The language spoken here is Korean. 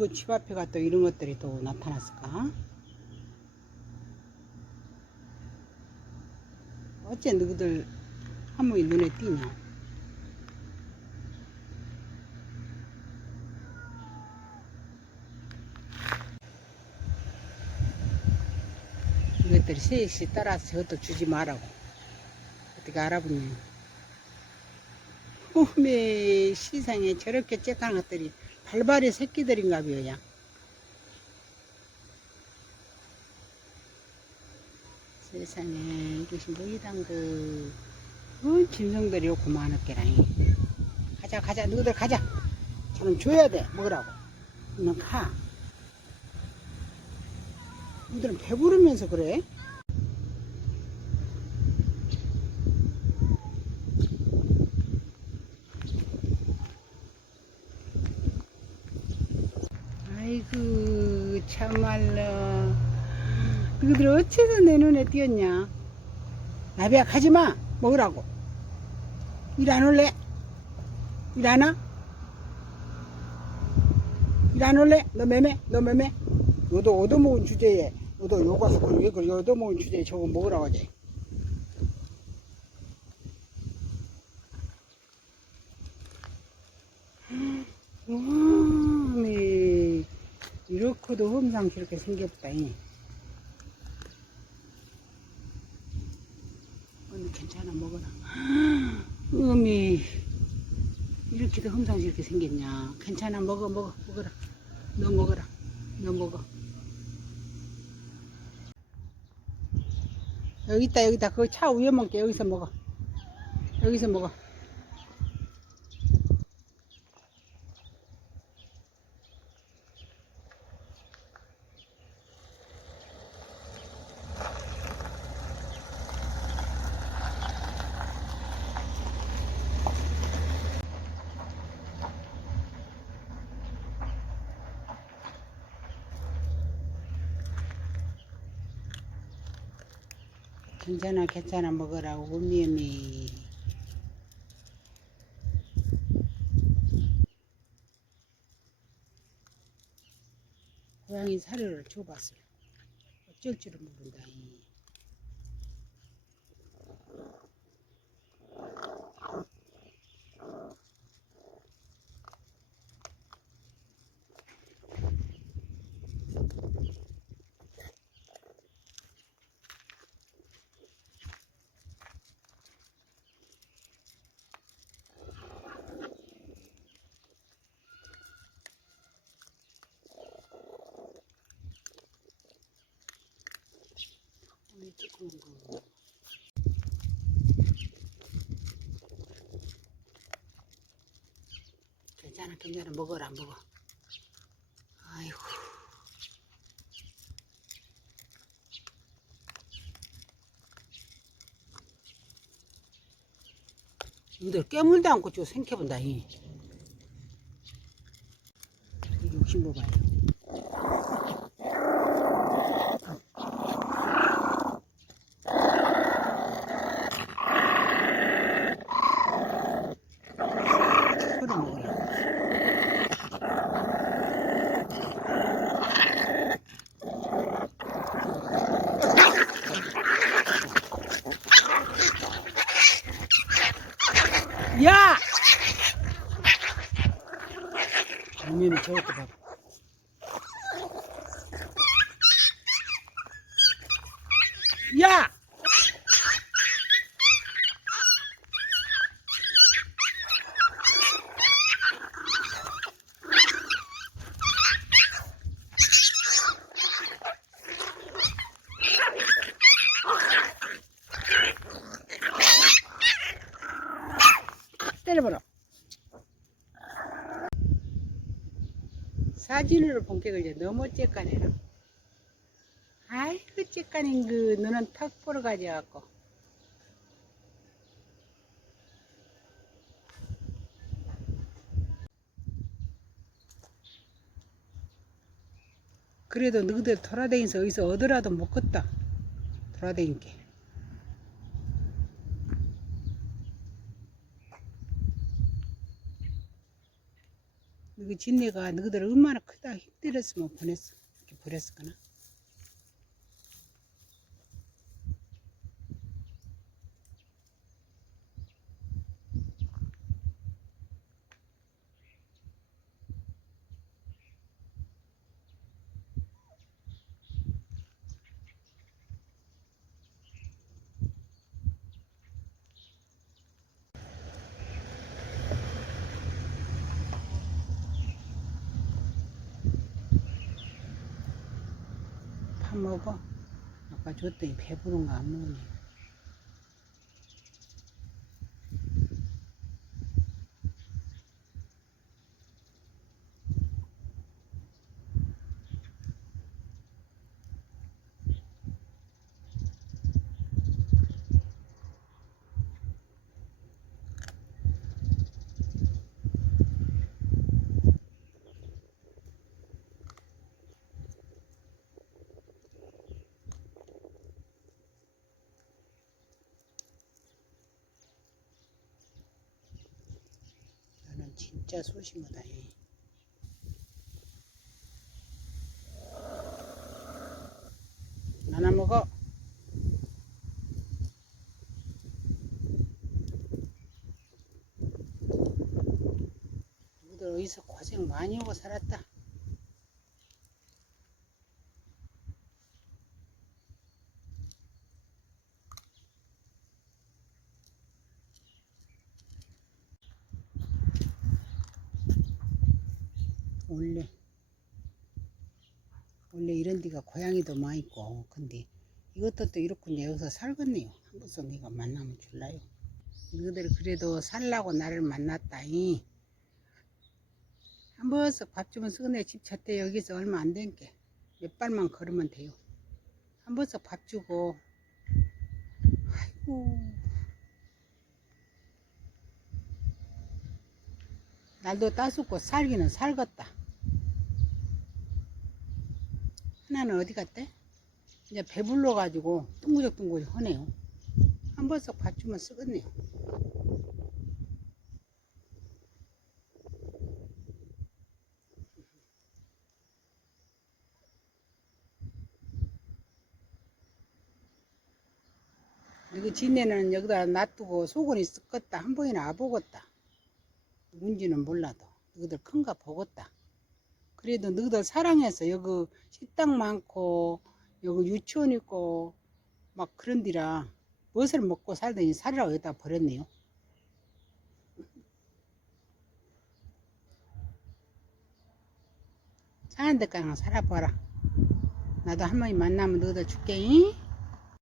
그거 집 앞에가 또 이런 것들이 또 나타났을까? 어째 너희들 한무이 눈에 띄냐? 이것들이 셋이 따라서 저것도 주지 말라고 어떻게 알아보니 어메 세상에 저렇게 쬐깐 것들이 발발의 새끼들인가 봐요 세상에 이것이 뭐이단 그 어, 짐승들이 없고 많았게라니. 가자 가자 너희들 가자. 저놈 줘야 돼 먹으라고. 너가. 너희들은 배부르면서 그래 아이고 참말로 너희들 어째서 내 눈에 띄었냐 나비야 가지마 먹으라고 일 안 올래? 일 안 와? 일 안 올래? 너 매매? 너 매매? 너도 얻어먹은 주제에 너도 요가서 왜 그걸 얻어먹은 주제에 저거 먹으라고 하지 와 네 이렇게도 험상스럽게 생겼다니 언니 괜찮아 먹어라. 음이 이렇게도 험상스럽게 생겼냐? 괜찮아 먹어 먹어 먹어라. 너 먹어라. 너 먹어. 여기 있다 여기 있다. 그차 위에 먹게 여기서 먹어. 여기서 먹어 괜찮아 괜찮아 먹으라고. 우미음이 고양이 사료를 줘봤어 어쩔 줄을 모른다 이. 조금 그 괜찮아 괜찮아 먹어라 먹어. 아이고. 이들 깨물도 않고 저 생켜본다 이. 이게 욕심 봐봐요 그래 먹어라 야! 장면이 저것도 봐. 야! 때려버려. 사진으로 본격을 이제 너무 쬐까네라. 아이고 쬐까닌 그 너는 턱 보러 가져갖고. 그래도 너희들 돌아다니면서 어디서 얻으라도 먹겠다. 돌아다니게. 이거 진내가 너희들 얼마나 크다 힘들었으면 보냈어. 이렇게 버렸을거나. 먹어. 아까 줬더니 배부른가 안 먹네. 진짜 소심하다. 얘. 하나 먹어. 너희들 어디서 고생 많이 하고 살았다. 원래 원래 이런 데가 고양이도 많이 있고. 근데 이것도 또 이렇군요. 여기서 살겠네요. 한 번씩 내가 만나면 줄라요. 너희들 그래도 살라고 나를 만났다이 한 번씩 밥 주면 쓰겠네. 집 쳤대 여기서 얼마 안 된 게. 몇 발만 걸으면 돼요. 한 번씩 밥 주고. 아이고. 날도 따숩고 살기는 살겄다 하나는 어디 갔대? 이제 배불러 가지고 둥구적 둥구적 하네요. 한 번씩 밥 주면 쓰겠네요. 이거 지네는 여기다 놔두고 속은 있었겠다. 한 번이나 와보겠다. 누군지는 몰라도. 너희들 큰가 보겠다. 그래도 너희들 사랑해서 여기 식당 많고 여기 유치원 있고 막 그런 데라 무엇을 먹고 살더니 살이라고 여기다 버렸네요. 사는 데까지 살아봐라. 나도 한 번이 만나면 너희들 줄게. 잉?